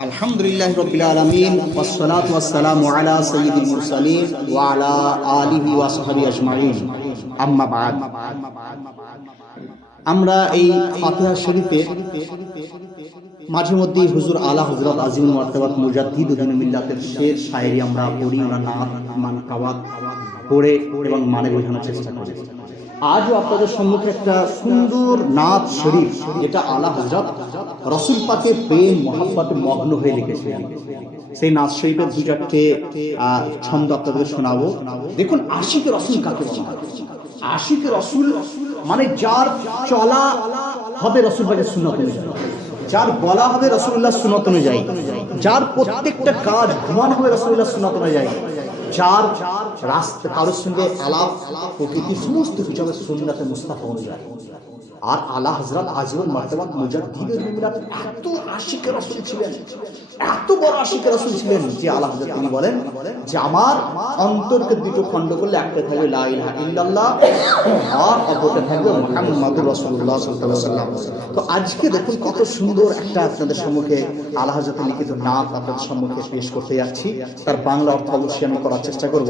আলহামদুলিল্লাহি রাব্বিল আলামিন ওয়াসসালাতু ওয়াসসালামু আলা সাইয়্যিদিল মুরসালিন ওয়া আলা আলিহি ওয়া সাহবিহি আজমাইন আম্মা বা'দ। আমরা এই ফাতিহা শরীফে মাঝে মধ্যেই হুজুর আলা হযরত আজিমুল মারতাবাত মুজাদ্দিদ উদ্দিন মিল্লাতের শের শায়েরি আমরা পড়ি, আমরা নাত মানকাওয়াত পড়ে এবং মানে বোঝানোর চেষ্টা করি। আজও আপনাদের সম্মুখে একটা সুন্দর নাত শরীফ, যেটা আলা হযরত রাসূল পাকের প্রেম মহব্বতে মগ্ন হয়ে লিখেছিলেন। সেই নাত শরীফের দু চারটে ছন্দ আপনাদের শোনাবো। দেখুন, আশিকে রাসূল কাকে বলে? আশিকে রাসূল মানে যার চলা হবে রাসূল পাকের সুন্নাত অনুযায়ী, যার বলা হবে রাসূলুল্লাহর সুন্নাত অনুযায়ী, যার প্রত্যেকটা কাজ ঘুমানো হবে রাসূলুল্লাহর সুন্নাত অনুযায়ী, যার রাস্তা কারোর সঙ্গে আলাপ প্রকৃতি সমস্ত কিছু হবে সুন্নাতে মুস্তাফা অনুযায়ী। আর আলা হযরত আজিমুল মারতাবাত মুজাদ্দিদ মিল্লাত এত আশিকে রাসূল ছিলেন, এত বড় আশিকে রাসূল ছিলেন যে আলা হযরত তিনি বলেন যে আমার অন্তরকে দুটো খণ্ড করলে একটা থাকবে লা ইলাহা ইল্লাল্লাহ আর অপরটা থাকবে মুহাম্মাদুর রাসূলুল্লাহ সাল্লাল্লাহু আলাইহি ওয়াসাল্লাম। তো আজকে দেখুন কত সুন্দর একটা আপনাদের সম্মুখে আলা হযরতের লিখিত নাত আপনাদের সম্মুখে পেশ করতে যাচ্ছি। তার বাংলা অর্থ অবশ্যই আমি করার চেষ্টা করব।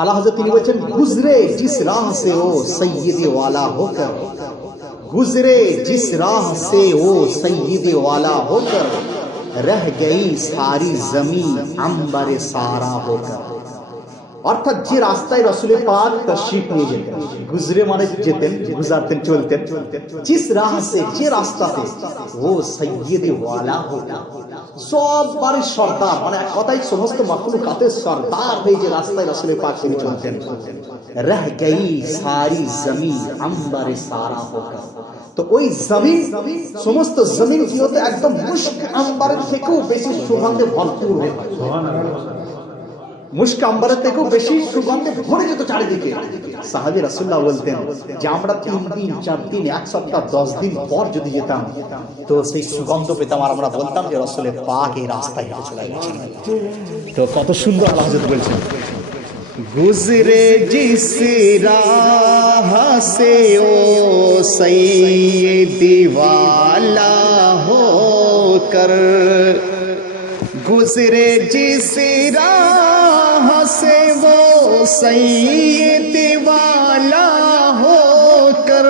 আলা হযরত তিনি বলেছেন, গুজরে জিস রাহ সে ও সৈয়দে ওয়ালা হোকর, गुजरे जिस राह से वो सैयद वाला होकर, रह गई सारी जमीन अंबरे सारा होकर। অর্থাৎ যে রাস্তায় রাসূলের পাক তাশরীফ নিয়ে যেতেন, গুজরে মানে যেতেন, গুজারতেন, চলতেন, জিস রাহ সে যে রাস্তাতে, ও সৈয়দ ওয়ালা হোকা, সব বারের সর্দার, মানে এক কথায় সমস্ত মাখলুকাতের সর্দার হয়ে যে রাস্তায় রাসূলের পাক তিনি চলতেন, রহ গই সারি জমিন अंबरे सारा होकर। তো ওই জমিন, সমস্ত জমিন কি হতো একদম মুশক আম্বারের থেকেও বেশি সুগন্ধে ভরপুর হয়ে যেত, মুশক আম্বারের থেকেও বেশি সুগন্ধে ভরে যেত চারিদিকে। সাহাবী রাসূলুল্লাহ বলতেন যে আমরা 3 দিন 4 দিন 1 সপ্তাহ 10 দিন পর যদি যেতাম তো সেই সুগন্ধ পেতাম, আর আমরা বলতাম যে রাসূলের পাক এই রাস্তায় হেঁটে চলে গেছেন। তো কত সুন্দর আল্লাহ হযরত বলছেন, गुजरे जिस राह से ओ सैयदी वाला होकर, गुजरे जिस राह से वो सैयदी वाला होकर,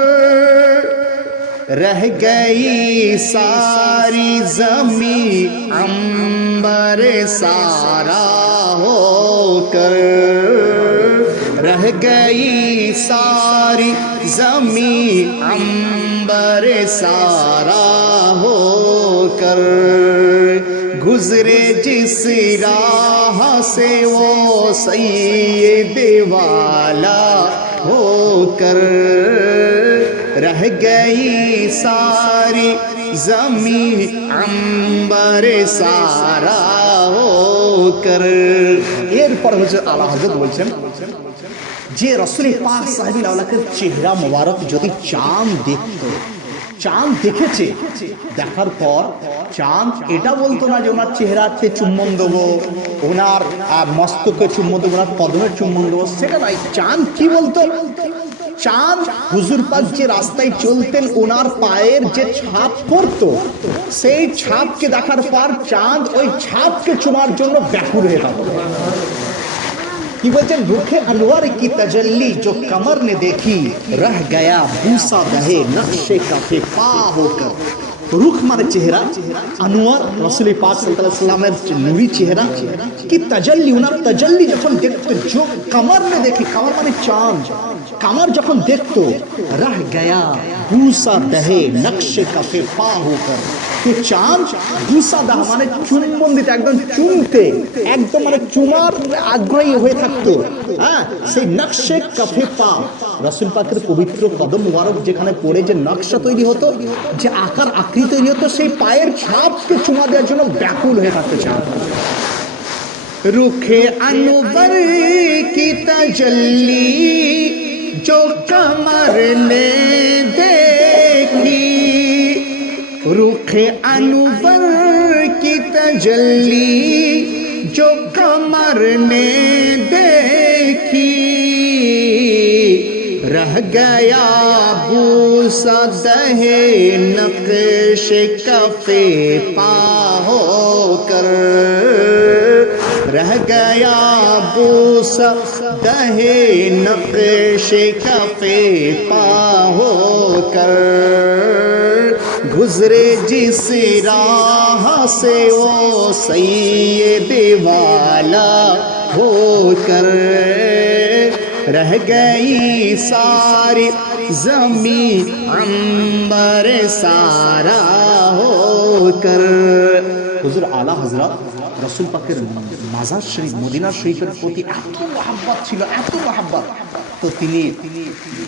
रह गई सारी ज़मीं अंबर सारा होकर, रह गई सारी ज़मीं अंबर सारा होकर, गुजरे जिस राह से वो सैयद वाला होकर, रह गई सारी जमीन अंबर सारा होकर। এরপর হচ্ছে আলা হযরত বলছেন যে রাসূলের পাক সাহেবুল আওলাকের চেহারা মোবারক যদি চাঁদ দেখতো, চাঁদ দেখেছে, দেখার পর চাঁদ এটা বলতো না যে ওনার চেহারাতে চুম্বন দেবো, ওনার মস্তকে চুম্বন দেবো, ওনার কদমের চুম্বন দেবো, সেটা নয়। চাঁদ কি বলতো? চাঁদ হুজুর পাক যে রাস্তায় চলতেন ওনার পায়ের যে ছাপ পড়তো, সেই ছাপকে দেখার পর চাঁদ ওই ছাপকে চুমার জন্য ব্যাকুল হয়ে থাকতো। কি বলছেন, রুখে আনোয়ার কি তাজাল্লি जो कमर ने देखी, रह गया बूसा दहे नक्शे कफे पा होकर। রুখ মানে চেহারা, আনোয়ার রাসূল পাক সাল্লাল্লাহু আলাইহি ওয়াসাল্লামের নূরি চেহারা কি তাজাল্লি, ওনার তাজাল্লি যখন দেখতো, जो कमर ने देखी, कमर মানে চাঁদ, কামার যখন দেখতো, রহ গয়া বুসা দহে নকশে কফে পা হোকর, তো চাঁদ বুসা দাহ মানে চুম্বন দিতে, একদম চুমতে, একদম মানে চুমার আগ্রহী হয়ে থাকতো। হ্যাঁ, সেই নকশে কফে পা, রাসূল পাকের পবিত্র কদম মুবারক যেখানে পড়ে যে নকশা তৈরি হতো, যে আকার আকৃতি তৈরি হতো, সেই পায়ের ছাপকে চুমা দেওয়ার জন্য ব্যাকুল হয়ে থাকতো চাঁদ। रुखे अनवर की तजल्ली जो कमर ने देखी, रुखे अनवर की तजल्ली जो कमर ने देखी, रह गया बूसा दहे नक्श कफे पा कर रह गया बूसा दहे नक्शे कफे पा हो कर गुजरे जिस राह से वो सैयद वाला हो कर रह गई सारी जमी अंबर सारा हो कर हुजूर आला हजरत रसूल पाकेर মাজার শরীফ মদিনা শরীফের প্রতি এত মহব্বত ছিল, এত মহব্বত। তো তিনি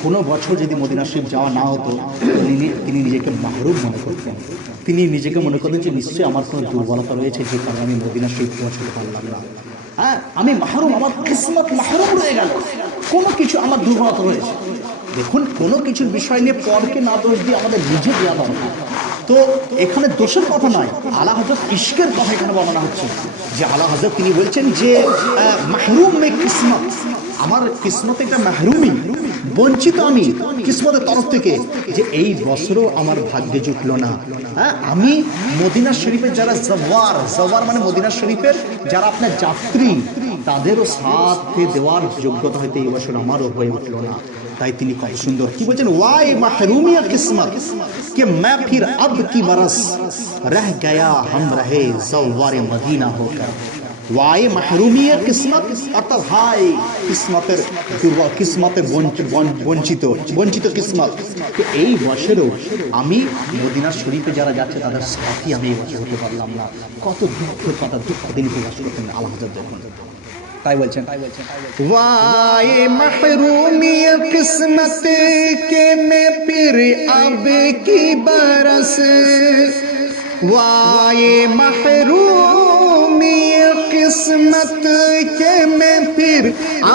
কোনো বছর যদি মদিনা শরীফ যাওয়া না হতো তিনি নিজেকে মাহরুম মনে করতেন। তিনি নিজেকে মনে করতেন যে নিশ্চয়ই আমার কোনো দুর্বলতা রয়েছে যে কারণে আমি মদিনা শরীফ পৌঁছতে পারলাম না। হ্যাঁ, আমি মাহরুম, আমার কিসমত মাহরুম রয়ে গেল, কোনো কিছু আমার দুর্বলতা রয়েছে। দেখুন, কোনো কিছুর বিষয় নিয়ে পরকে না দোষ দিয়ে আমাদের নিজে দেওয়া দরকার। তো এখানে দোষের কথা নয়, আলা হযরত ইশকের কথা এখানে বর্ণনা হচ্ছে যে আলা হযরত তিনি বলছেন যে মাহরুম মে কিসমত, আমার কিসমতে একটা মাহরুমি, বঞ্চিত আমি কিসমতের তরফ থেকে, যে এই বছরও আমার ভাগ্যে জুটলো না। হ্যাঁ, আমি মদিনা শরীফের যারা জওয়ার মানে মদিনা শরীফের যারা আপনার যাত্রী, তাদেরও সাথে দেওয়ার যোগ্যতা হয়তো এই বছর আমারও হয়ে উঠলো না। তাই তিনি কত সুন্দর কি বলছেন, ওয়াই মাহরুমিয়া কিসমত कि मैं फिर अब की बरस रह गया हम रहे ज़व्वारे मदीना होकर। वाई মাহরুমিয়া কিসমত অর্থাৎ হাই কিসমতের দুর্বল, কিসমতের বঞ্চিত কিসমত। তো এই বছরও আমি মদিনা শরীফে যারা যাচ্ছে তাদের সাথী আমি এই বছর হতে পারলাম না। কত দুঃখের কথা, দুঃখ তিনি প্রকাশ করতেন আল্লাহ হযরত। দেখুন, তাই বলছেন, वाय महरूमी किस्मत के मैं फिर अब की बरस, वाय महरूमी किस्मत के मैं फिर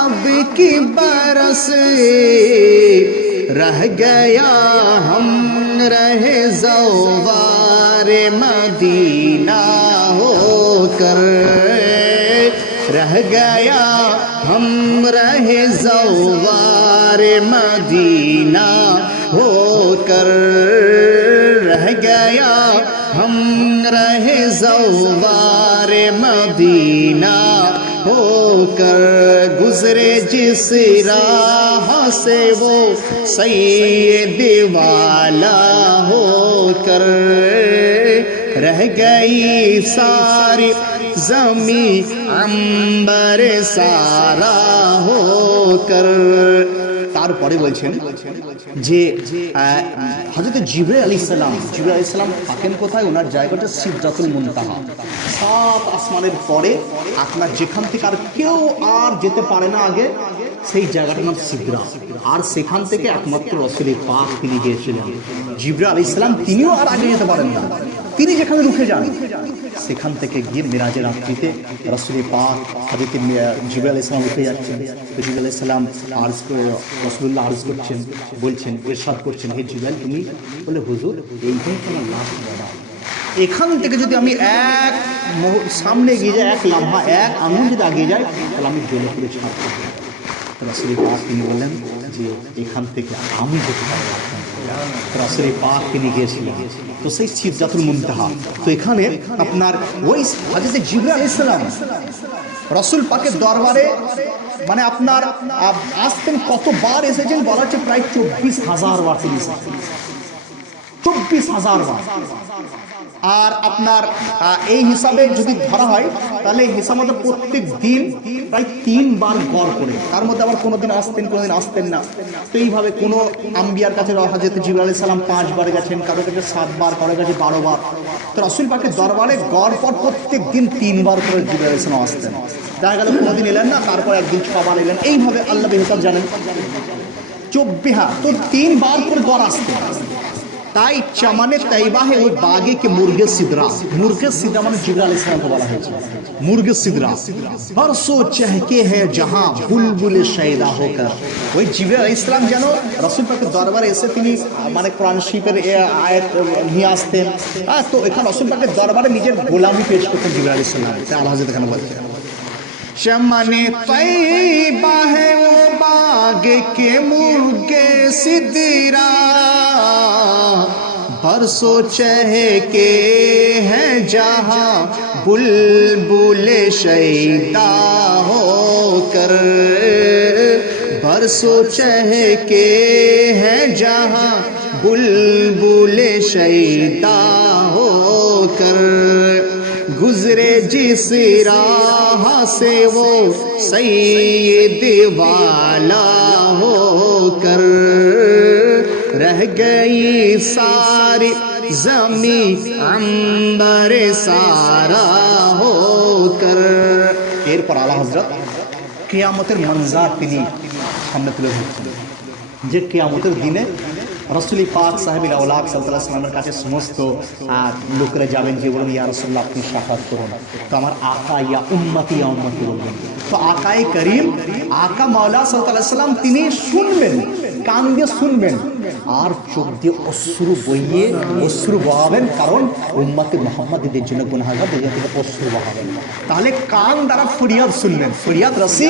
अब की बरस रह गया हम रहे ज़व्वारे मदीना होकर रह गया हम रहे ज़व्वारे मदीना होकर रह गया हम रहे ज़व्वारे मदीना होकर गुजरे जिस राह से वो सैयद वाला होकर रह गई सारी जमी अंबर सारा होकर। তারপরে বলছেন যে হযরত জিবরাইল আলাইহিস সালাম থাকেন কোথায়? ওনার জায়গাটা সিদরাতুল মুনতাহা, সাত আসমানের পরে আপনার যেখান থেকে আর কেউ আর যেতে পারে না আগে, সেই জায়গাটার নাম সিদরা। আর সেখান থেকে একমাত্র রাসূল পাক তিনি গিয়েছিলেন। জিবরাইল আলাইহিস সালাম তিনিও আর আগে যেতে পারেন না, তিনি যেখানে রুখে যান সেখান থেকে গিয়ে মিরাজের রাত্রিতে রাসূল পাক হযরত জিবরাইল আলাইহিস সালাম উঠে যাচ্ছেন। তো জিবরাইল আলাইহিস সালাম আরজ করে রাসূলুল্লাহ আরজ করছেন, বলছেন, ইরশাদ করছেন, হে জিবরাইল তুমি, বলে হুজুর এইখানে তোমার লাস্ট বলা, এখান থেকে যদি আমি এক সামনে এগিয়ে যাই, এক লাম্হা, এক আঙুল যদি আগিয়ে যায়, তাহলে আমি জ্বলে পুড়ে ছাড়বো। রাসূল পাক তিনি বললেন যে এখান থেকে আমি যেতে পারবো। রাসূল পাক তিনি গিয়েছিলেন তো সেই সিদরাতুল মুনতাহা। তো এখানে আপনার ওই হযরত জিবরাইল আলাইহিস সালাম রাসূল পাকের দরবারে মানে আপনার আসতেন, কতবার এসেছেন বলা হচ্ছে প্রায় 24,000 বার তিনি এসেছেন, 24,000 বার। আর আপনার এই হিসাবে যদি ধরা হয় তাহলে হিসাব মতো প্রত্যেক দিন প্রায় 3 বার গড় করে, তার মধ্যে আবার কোনোদিন আসতেন কোনোদিন আসতেন না। তো এইভাবে কোনো আম্বিয়ার কাছে হযরত জিবরাইল আলাইহিস সালাম 5 বার গেছেন, কারোর কাছে 7 বার, কারোর কাছে 12 বার। তো রাসূল পাকের দরবারে গড় পর প্রত্যেক দিন 3 বার করে জিবরাইল আলাইহিস সালাম আসতেন। দেখা গেল কোনোদিন এলেন না, তারপর একদিন 6 বার এলেন, এইভাবে আল্লাহ হিসাব জানেন। 24 তো 3 বার করে গড় আসতেন। তাই চামানে তাইবা হে ওই বাগে কে মুরগে সিদরা মানে জিবরাইল আলাইহিস সালামকে বলা হয়েছে মুরগে সিদরা। বরসো চহকে হে জাহাঁ বুলবুলে শায়দা হোকর, ওই জিবরাইল আলাইহিস সালাম যেন রাসূল পাকের দরবারে এসে তিনি মানে কোরআন শরীফের আয়াত নিয়ে আসতেন। তো এখানে রাসূল পাকের দরবারে নিজের গোলামি পেশ করতেন জিবরাইল আলাইহিস সালাম। তাই আল্লাহ হযরত এখানে বলছেন चमने तैबा है वो बाग के मुर्गे सिदरा, बरसों चहके हैं जहाँ बुलबुल शैदा होकर, बरसों चहके हैं जहाँ बुलबुल शैदा होकर, गुजरे जिस राह से वो सैयद वाला होकर, रह गई सारी जमी अंबर सारा होकर। এরপর আলা হযরত কিয়ামতের মঞ্জার তিনি সামনে তুলে ধরছেন যে কিয়ামতের দিনে রাসূল পাক সাহেবুল আওলাদ সাল্লাল্লাহু আলাইহি ওয়াসাল্লামের কাছে সমস্ত লোকেরা যাবেন যে বলবেন ইয়া রাসূলুল্লাহ আপনি সাফাত করুন, তো আমার আকা ইয়া উম্মতি বলবেন। তো আকায়ে করিম আকা মাওলা সাল্লাল্লাহু আলাইহি ওয়াসাল্লাম তিনি শুনবেন, কান দিয়ে শুনবেন আর চোখ দিয়ে অশ্রু বহাবেন, কারণ উম্মতে মুহাম্মাদীদের জন্য গুনাহগারদের জন্য অশ্রু বহাবেন। তাহলে কান দ্বারা ফরিয়াদ শুনবেন, ফরিয়াদ রাসি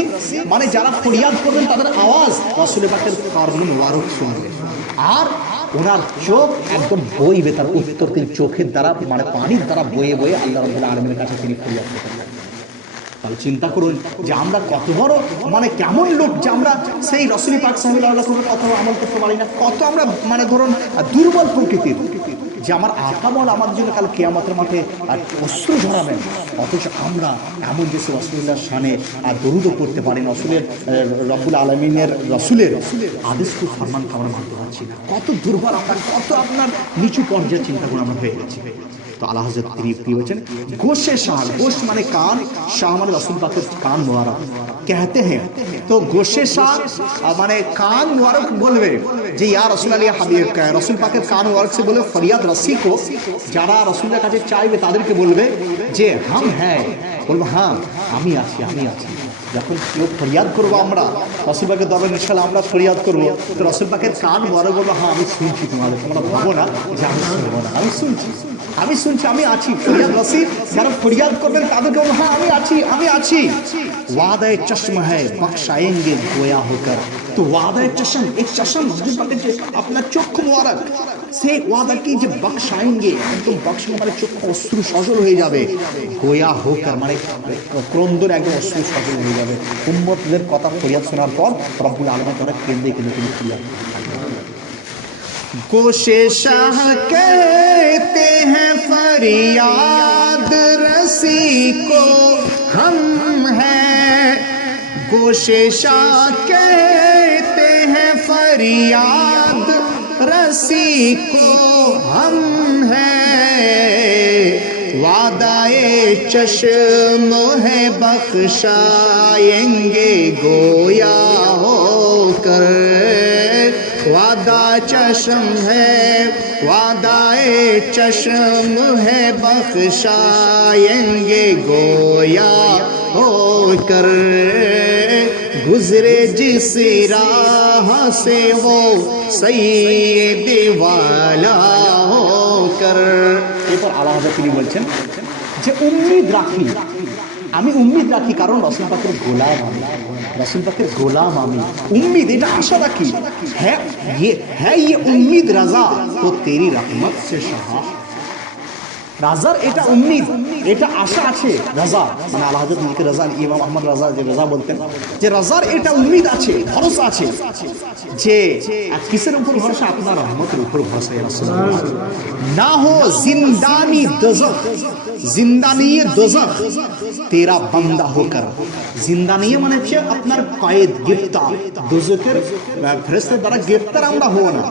মানে যারা ফরিয়াদ করবেন তাদের আওয়াজ রাসূল পাকের কারণ মুবারক শুনবেন, আর ওনার চোখ একদম বইবে, তার উত্তর তিনি চোখের দ্বারা মানে পানির দ্বারা বয়ে বয়ে আল্লাহ রাব্বুল আলামিনের কাছে তিনি ফরিয়াদ করবেন। তাহলে চিন্তা করুন যে আমরা কত বড় মানে কেমন লোক যে আমরা সেই রাসূল পাক সাল্লাল্লাহু আলাইহি ওয়াসাল্লামের কথা আমল করতে পারি না, কত আমরা মানে ধরুন দুর্বল প্রকৃতির, যে আমার আকা মাওলা আমাদের জন্য কাল কিয়ামতের মাঠে অশ্রু ঝরাবেন, অথচ আমরা এমন যে রাসূলুল্লাহর শানে দরুদও করতে পারি না, রাসূলের রব্বুল আলামিনের রাসূলের আদেশকে ফরমান আমরা মানতে পারছি না। কত দুর্বল আপনার, কত আপনার নিচু পর্যায়ে চিন্তা করে আমরা হয়ে গেছি। তো আলা হযরত তিনি কি বলেছেন, গোশে শাহ, গোশ মানে কান, শাহ মানে রাসূল পাকের কান মুবারক कहते हैं। तो गोशे शाह মানে কান মুবারক বলবে যে ইয়া রাসূল আল্লাহ হাবিব, রাসূল পাকের কান মুবারক সে বলে ফরিয়াদ রসি কো, যারা রাসূলের কাছে চাইবে তাদেরকে বলবে যে হাম হ্যাঁ, বলবো হ্যাঁ আমি আছি, আমি আছি। যখন কেউ ফরিয়াদ করবো আমরা রাসূল পাকের দরবারে ইনশাআল্লাহ আমরা ফরিয়াদ করবো, তো রাসূল পাকের কান মুবারক বলবো হ্যাঁ আমি শুনছি তোমাদের, তোমরা ভাবো না যে আমি শুনবো না, আমি শুনছি, আমি শুনছি, আমি আছি। ফরিয়াদ রসি যারা ফরিয়াদ করবেন তাদেরকে বলবো হ্যাঁ আমি আছি, আমি আছি। ওয়াদায়ে চশম হ্যায় বখশায়েঙ্গে গোয়া হোকর, তো ওয়াদায়ে চশম, এক চশম রাসূল পাকের যে আপনার চক্ষু মুবারক, সেই ওয়াদা কি যে বখশায়েঙ্গে, একদম বখশ মানে চক্ষু অশ্রু সজল হয়ে যাবে, গোয়া হোকর মানে ক্রন্দন একদম অশ্রু সজল হয়ে যাবে। উম্মতদের কথা ফরিয়াদ শোনার পর রব্বুল আলামিন তারা কেন্দ্রে কিন্তু তিনি ফরিয়াদ। गोशे शाह कहते हैं फरियाद रसी को हम हैं, गोशे शाह कहते हैं फरियाद रसी को हम हैं, वादाए चश्म है बख्शाएंगे गोया होकर, वादा चश्म है, वादाए चश्म है बख्शाएंगे गोया होकर, गुजरे जिस राह से वो सैयद वाला होकर। এরপর আলা হযরত তিনি বলছেন যে উম্মিদ রাখি, আমি উম্মিদ রাখি কারণ রাসূল পাকের গোলাম আমি, রাসূল পাকের গোলাম আমি, উম্মিদ এটা আশা রাখি, হ্যাঁ ये उम्मीद रजा तो तेरी रहमत से शाह, রাজার এটা উম্মিদ, এটা আশা আছে, রাজা মানে আলা হযরত নিজেকে রাজা, ইমাম আহমদ রাজা যে রাজা বলতেন যে রাজার এটা উম্মিদ আছে, ভরসা আছে, যে কিসের উপর ভরসা, আপনার রহমতের উপর ভরসা। না হো জিন্দানি দোজখ, জিন্দানি দোজখ তেরা বান্দা হোকর, জিন্দানি মানে হচ্ছে আপনার কয়েদ, গ্রেফতার, দোজখের ফেরেশতার দ্বারা গ্রেফতার আমরা হব না,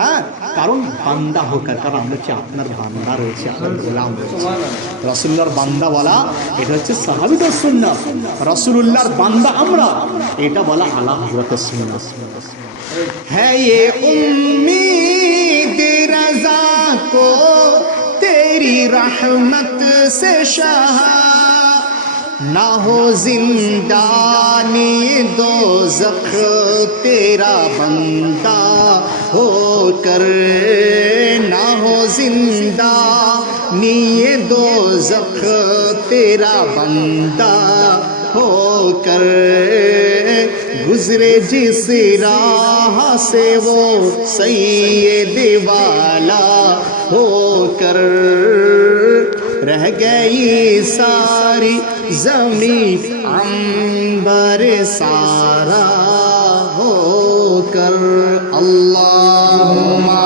হ্যাঁ, কারণ বান্দা হোকর, কারণ আমরা হচ্ছে আপনার বান্দা রয়েছে, আপনার গোলাম রয়েছে। রাসূলুল্লাহর বান্দা বলা এটা হচ্ছে সাহাবীদের সুন্নাত, রাসূলুল্লাহর বান্দা আমরা এটা বলা আলা হযরতের সুন্নাত। है ये उम्मीद रजा को तेरी रहमत से शाह, ना हो जिंदानी दोज़ख तेरा बंदा होकर, ना हो जिंदानी दोज़ख तेरा बंदा होकर, गुजरे जिस राह से वो सैयद वाला होकर रह गई सारी ज़मीं अंबर सारा होकर। अल्लाहुम्मा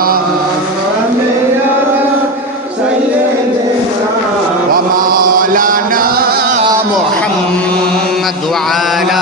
व मौलाना मुहम्मद व अला